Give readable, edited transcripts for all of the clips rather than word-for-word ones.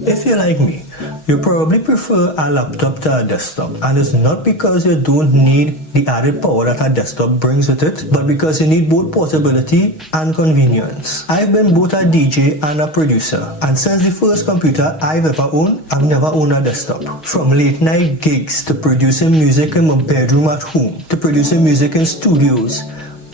If you're like me, you probably prefer a laptop to a desktop, and it's not because you don't need the added power that a desktop brings with it, but because you need both portability and convenience. I've been both a DJ and a producer, and since the first computer I've ever owned, I've never owned a desktop. From late night gigs to producing music in my bedroom at home, to producing music in studios,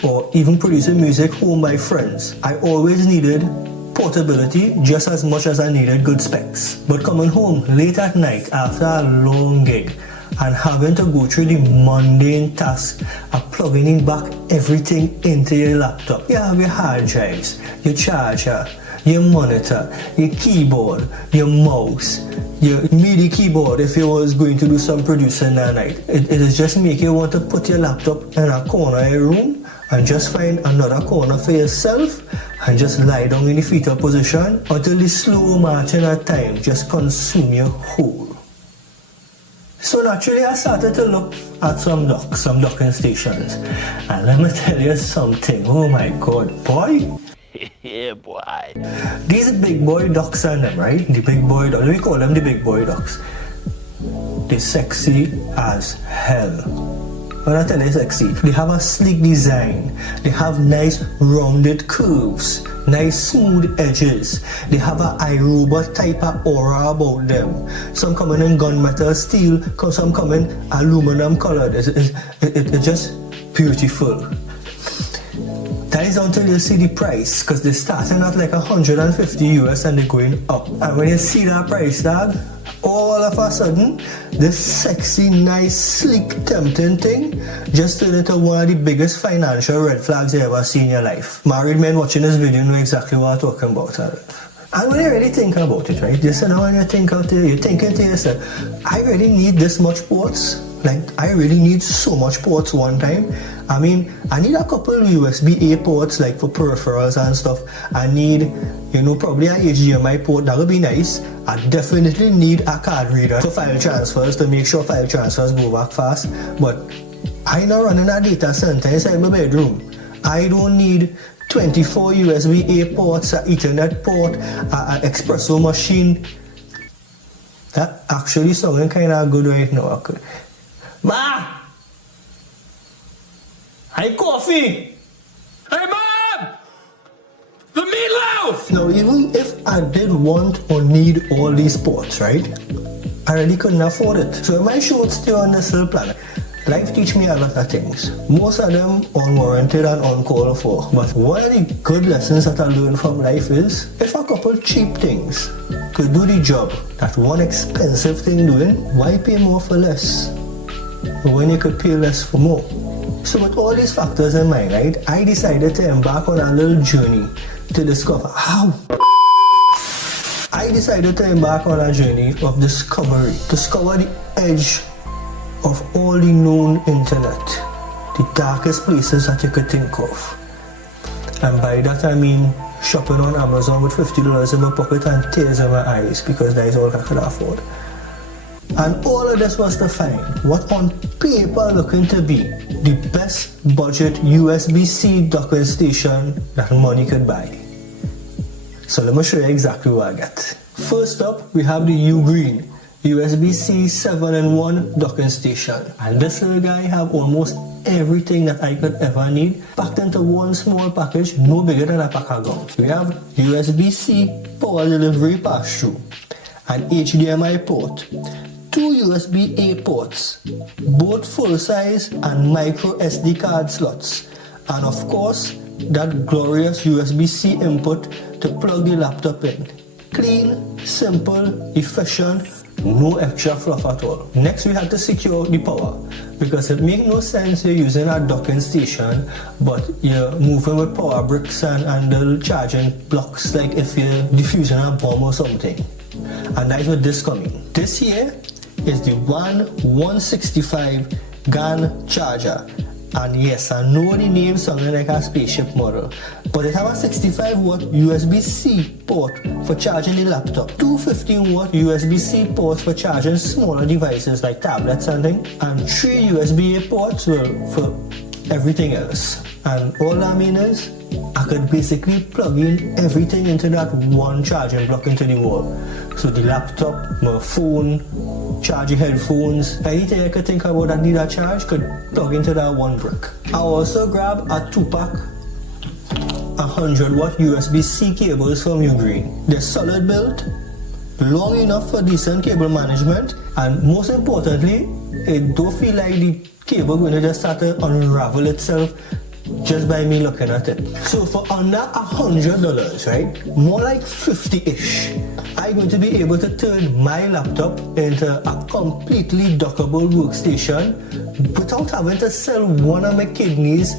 or even producing music home by friends, I always needed portability just as much as I needed good specs. But coming home late at night after a long gig and having to go through the mundane task of plugging in back everything into your laptop. You have your hard drives, your charger, your monitor, your keyboard, your mouse, your MIDI keyboard if you was going to do some producing that night. It is just make you want to put your laptop in a corner of your room and just find another corner for yourself and just lie down in the fetal position until the slow marching of time just consume your whole. So naturally I started to look at some docking stations, and let me tell you something, oh my god, boy. Yeah, boy. These big boy docks are them, right? The big boy docks, we call them the big boy docks. They're sexy as hell. When I tell you sexy, they have a sleek design, they have nice rounded curves, nice smooth edges, they have a iRobot type of aura about them. Some come in gunmetal steel, some come in aluminum colored. It's just beautiful. That is until you see the price, because they're starting at like 150 US and they're going up. And when you see that price tag, all of a sudden, this sexy, nice, sleek, tempting thing just turned into one of the biggest financial red flags you ever see in your life. Married men watching this video know exactly what I'm talking about. And when you really think about it, right? You sit down and you think out there, you're thinking to yourself, I really need this much ports? Like, I really need so much ports one time. I mean, I need a couple USB-A ports, like for peripherals and stuff. I need, probably a HDMI port, that would be nice. I definitely need a card reader for file transfers to make sure file transfers go back fast. But I'm not running a data center inside my bedroom. I don't need 24 USB-A ports, an Ethernet port, an espresso machine. That actually sounding kind of good right now. Ma! Hey, coffee! Hey, Mom! The meatloaf! Now, even if I did want or need all these ports, right? I really couldn't afford it. So my should stay on this little planet. Life teach me a lot of things. Most of them unwarranted and uncalled for. But one of the good lessons that I learned from life is, if a couple cheap things could do the job that one expensive thing doing, why pay more for less? When you could pay less for more. So with all these factors in mind, right, I decided to embark on a little journey to discover how. I decided to embark on a journey of discovery. Discover the edge of all the known internet. The darkest places that you could think of. And by that I mean shopping on Amazon with $50 in my pocket and tears in my eyes, because that is all I could afford. And all of this was to find what on paper looking to be the best budget USB-C docking station that money could buy. So let me show you exactly what I got. First up, we have the U-Green USB-C 7-in-1 docking station. And this little guy have almost everything that I could ever need packed into one small package, no bigger than a pack of gum. We have USB-C power delivery pass-through, an HDMI port, 2 USB-A ports, both full-size and micro SD card slots, and of course, that glorious USB-C input to plug the laptop in. Clean, simple, efficient, no extra fluff at all. Next, we had to secure the power, because it makes no sense you're using a docking station, but you're moving with power bricks and the charging blocks like if you're defusing a bomb or something. And that's where this coming. This here is the 165 GAN charger. And yes, I know the name sounding like a spaceship model, but it has a 65 watt USB-C port for charging the laptop, 2 15 watt USB-C ports for charging smaller devices like tablets and things, and 3 USB-A ports for everything else. And all I mean is, I could basically plug in everything into that one charging block into the wall. So the laptop, my phone, charging headphones, anything I could think about that need a charge could plug into that one brick. I also grab a 2-pack 100 watt USB-C cables from Ugreen. They're solid built, long enough for decent cable management, and most importantly, it don't feel like the cable going to just start to unravel itself just by me looking at it. So for under $100, right, more like 50-ish, I'm going to be able to turn my laptop into a completely dockable workstation without having to sell one of my kidneys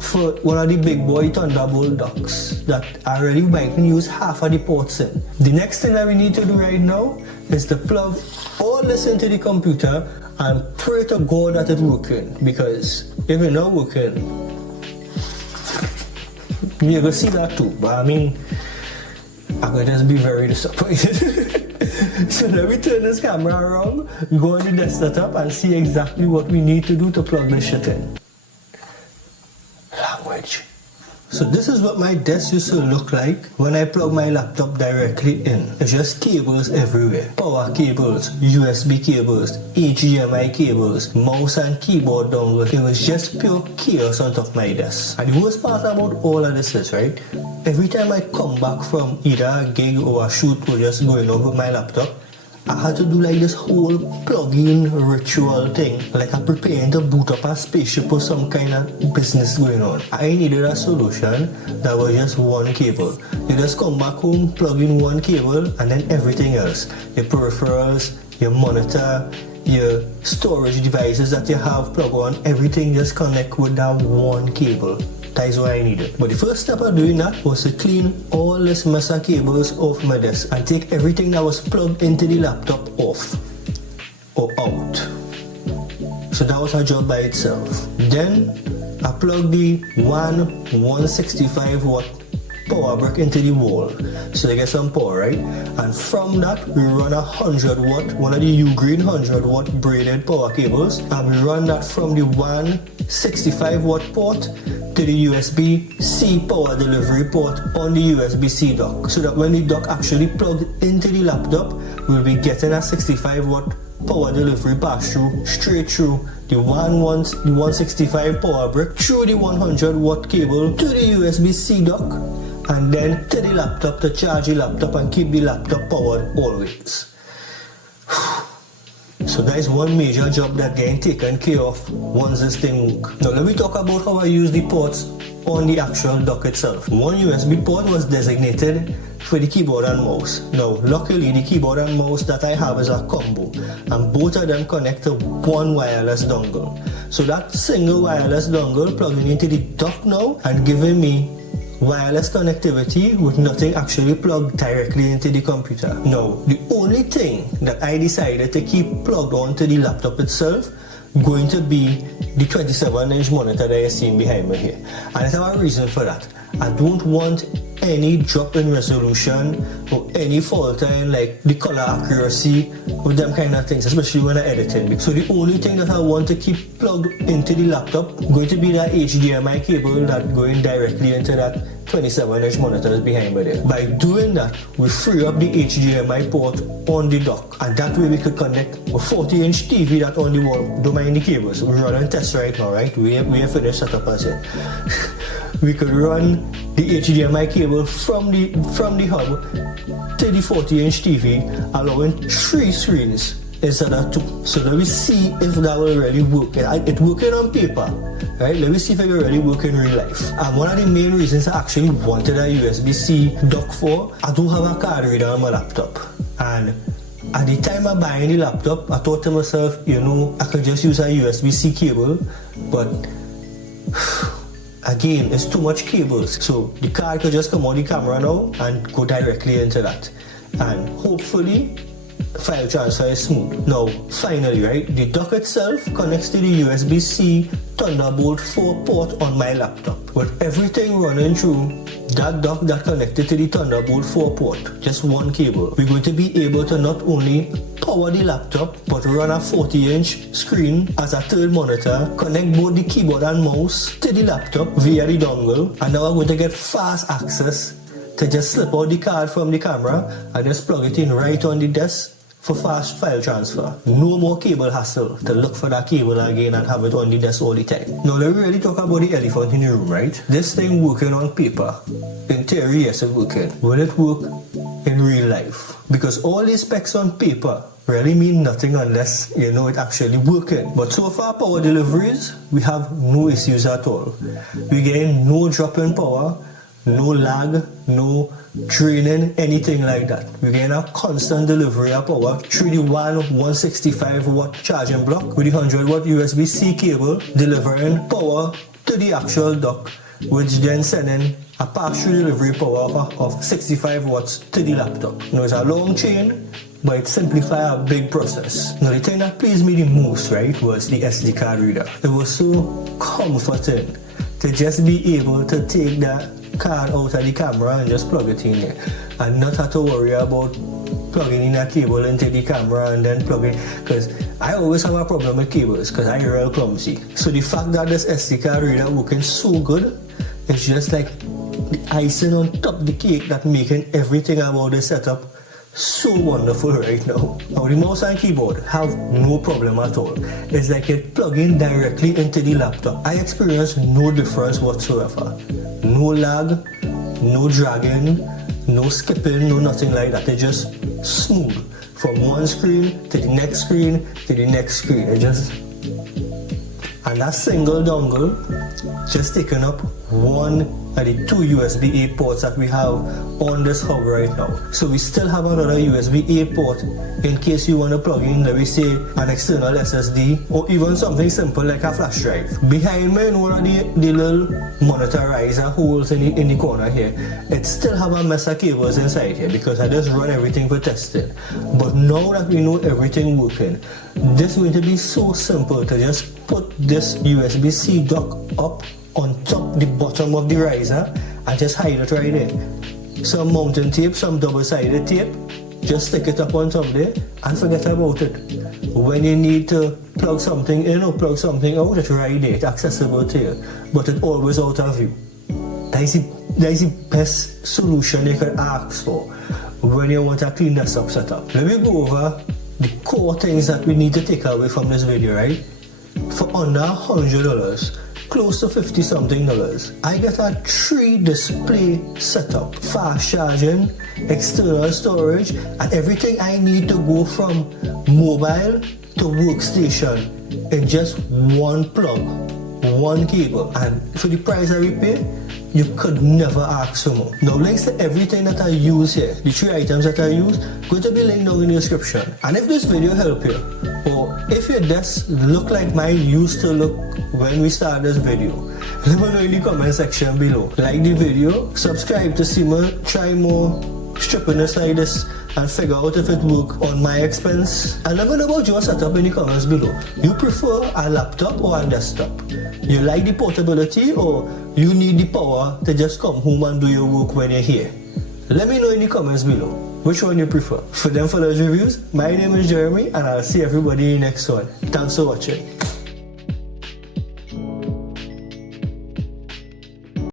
for one of the big boy Thunderbolt docks that I already might use half of the ports in. The next thing that we need to do right now is to plug all this into the computer and pray to God that it's working, because if it's not working, you're gonna see that too. But I mean, I'm gonna just be very disappointed. So let me turn this camera around, go on the desktop and see exactly what we need to do to plug this shit in. Language. So this is what my desk used to look like when I plug my laptop directly in. It's just cables everywhere. Power cables, USB cables, HDMI cables, mouse and keyboard dongle. It was just pure chaos on top of my desk. And the worst part about all of this is, right, every time I come back from either a gig or a shoot or just going on with my laptop, I had to do like this whole plug-in ritual thing, like I'm preparing to boot up a spaceship or some kind of business going on. I needed a solution that was just one cable. You just come back home, plug in one cable, and then everything else, your peripherals, your monitor, your storage devices that you have plug on, everything just connect with that one cable. That is what I needed. But the first step of doing that was to clean all this mess of cables off my desk and take everything that was plugged into the laptop off or out. So that was a job by itself. Then I plugged the 165 watt power brick into the wall so they get some power, right? And from that we run 100 watt, one of the Ugreen 100 watt braided power cables, and we run that from the 165 watt port to the USB-C power delivery port on the USB-C dock, so that when the dock actually plugged into the laptop, we'll be getting a 65 watt power delivery pass through straight through the 165 power brick through the 100 watt cable to the USB-C dock, and then to the laptop to charge the laptop and keep the laptop powered always. So that is one major job that getting taken care of once this thing works. Now let me talk about how I use the ports on the actual dock itself. One USB port was designated for the keyboard and mouse. Now luckily the keyboard and mouse that I have is a combo, and both of them connect to one wireless dongle. So that single wireless dongle plugging into the dock now and giving me wireless connectivity with nothing actually plugged directly into the computer. Now, the only thing that I decided to keep plugged onto the laptop itself going to be the 27-inch monitor that you're seeing behind me here. And I have a reason for that. I don't want any drop in resolution or any falter in like the color accuracy or them kind of things, especially when I'm editing. So the only thing that I want to keep plugged into the laptop going to be that HDMI cable that going directly into that 27-inch monitor that's behind me there. By doing that, we free up the HDMI port on the dock, and that way we could connect a 40-inch TV that on the wall. Don't mind the cables. We're running tests right now, right? We have finished setup as it. We could run the HDMI cable from the hub to the 40-inch TV, allowing 3 screens instead of 2. So let me see if that will really work. It's working on paper, right? Let me see if it will really work in real life. And one of the main reasons I actually wanted a USB-C dock for, I don't have a card reader on my laptop. And at the time of buying the laptop, I thought to myself, you know, I could just use a USB-C cable, but again, it's too much cables. So the card could just come on the camera now and go directly into that. And hopefully, file transfer is smooth. Now, finally, right, the dock itself connects to the USB-C Thunderbolt 4 port on my laptop. With everything running through that dock that connected to the Thunderbolt 4 port, just one cable, we're going to be able to not only power power the laptop but run a 40-inch screen as a third monitor, connect both the keyboard and mouse to the laptop via the dongle, and now I'm going to get fast access to just slip out the card from the camera and just plug it in right on the desk for fast file transfer. No more cable hassle to look for that cable again and have it on the desk all the time. Now let me really talk about the elephant in the room, right? This thing working on paper, in theory yes it's working. Will it work in real life? Because all these specs on paper really mean nothing unless you know it actually working. But so far power deliveries, we have no issues at all. We getting no drop in power, no lag, no draining, anything like that. We're getting a constant delivery of power through the 165 watt charging block with the 100 watt USB-C cable delivering power to the actual dock, which then sending a pass-through delivery power of 65 watts to the laptop. Now it's a long chain, but it simplifies a big process. Now the thing that pleased me the most, right, was the SD card reader. It was so comforting to just be able to take that card out of the camera and just plug it in there and not have to worry about plugging in a cable into the camera and then plugging, because I always have a problem with cables because I'm real clumsy. So the fact that this SD card reader working so good, it's just like the icing on top of the cake that making everything about the setup so wonderful right now. Now the mouse and keyboard have no problem at all. It's like it plug in directly into the laptop. I experience no difference whatsoever. No lag, no dragging, no skipping, no nothing like that. It just smooth from one screen to the next screen to the next screen. It just, and that single dongle just taking up one of the two USB-A ports that we have on this hub right now. So we still have another USB-A port in case you want to plug in, let me say, an external SSD or even something simple like a flash drive. Behind me in one of the little monitorizer holes in the corner here, it still have a mess of cables inside here because I just run everything for testing. But now that we know everything working, this is going to be so simple to just put this USB-C dock up on top the bottom of the riser and just hide it right there. Some mounting tape, some double-sided tape, just stick it up on top there and forget about it. When you need to plug something in or plug something out, it's right there, it's accessible to you, but it's always out of view. That is the best solution you could ask for when you want a clean desktop setup. Let me go over the core things that we need to take away from this video, right? For under $100, close to $50 something, I get a 3 display setup, fast charging, external storage, and everything I need to go from mobile to workstation in just one plug, one cable. And for the price that we pay, you could never ask for more. Now links to everything that I use here, the 3 items that I use, going to be linked down in the description. And if this video helped you, or if your desk look like mine used to look when we started this video, let me know in the comment section below. Like the video, subscribe to see me try more stripping like this and figure out if it work on my expense. And let me know about your setup in the comments below. You prefer a laptop or a desktop? You like the portability or you need the power to just come home and do your work when you're here? Let me know in the comments below which one you prefer. For those reviews, my name is Jeremy and I'll see everybody in the next one. Thanks for watching.